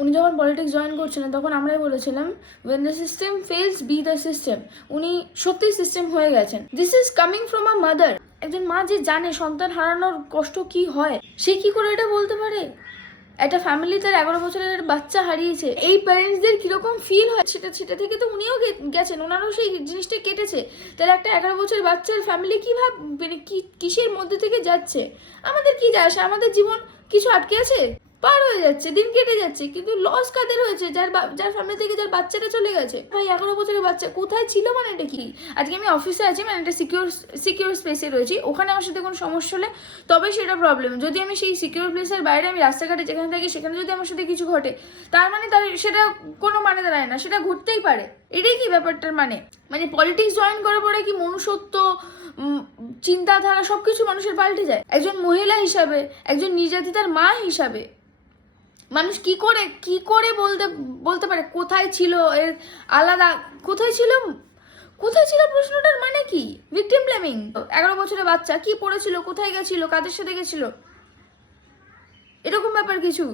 উনি যখন politics join করছিলেন তখন আমরাই বলেছিলাম when the system fails be the system। উনি সত্যি সিস্টেম হয়ে গেছেন। This is coming from a mother. একজন মা যে জানে সন্তান হারানোর কষ্ট কি হয়, সে কি করে এটা বলতে পারে? একটা ফ্যামিলি তার 11 বছরের বাচ্চা হারিয়েছে, এই প্যারেন্টসদের কিরকম ফিল হয় সেটা থেকে তো উনিও গেছেন, ওনারও সেই জিনিসটা কেটেছে। তাহলে একটা 11 বছরের বাচ্চার ফ্যামিলি মানে কিসের মধ্যে থেকে যাচ্ছে? আমাদের কি যায় আসে? আমাদের জীবন কিছু আটকে আছে, পার হয়ে যাচ্ছে, দিন কেটে যাচ্ছে, কিন্তু লস কাদের হয়েছে? যার ফ্যামিলি থেকে যার বাচ্চাটা চলে গেছে। ভাই 11 বছরের বাচ্চা কোথায় ছিল? মানে এটা কি? আজকে আমি অফিসে আছি, মানে একটা সিকিউর স্পেসে রয়েছি, ওখানে আমার সাথে কোনো সমস্যা হলে তবে সেটা প্রবলেম। যদি আমি সেই সিকিউর প্লেসের বাইরে, আমি রাস্তাঘাটে যেখানে থাকি সেখানে যদি আমার সাথে কিছু ঘটে, তার মানে সেটা কোনো মানে দাঁড়ায় না, সেটা ঘটতেই পারে। এটাই কি ব্যাপারটার মানে পলিটিক্স জয়েন করার পরে কি মনুষ্যত্ব, চিন্তাধারা সবকিছু মানুষের পাল্টে যায়? একজন মহিলা হিসাবে, একজন নির্যাতিতার মা হিসাবে মানুষ কি করে বলতে পারে কোথায় ছিল এর আলাদা? কোথায় ছিল? প্রশ্নটার মানে কি? Victim blaming. 11 বছরের বাচ্চা কি পড়েছিল, কোথায় গেছিল, কাদের সাথে গেছিল, এরকম ব্যাপার কিছু।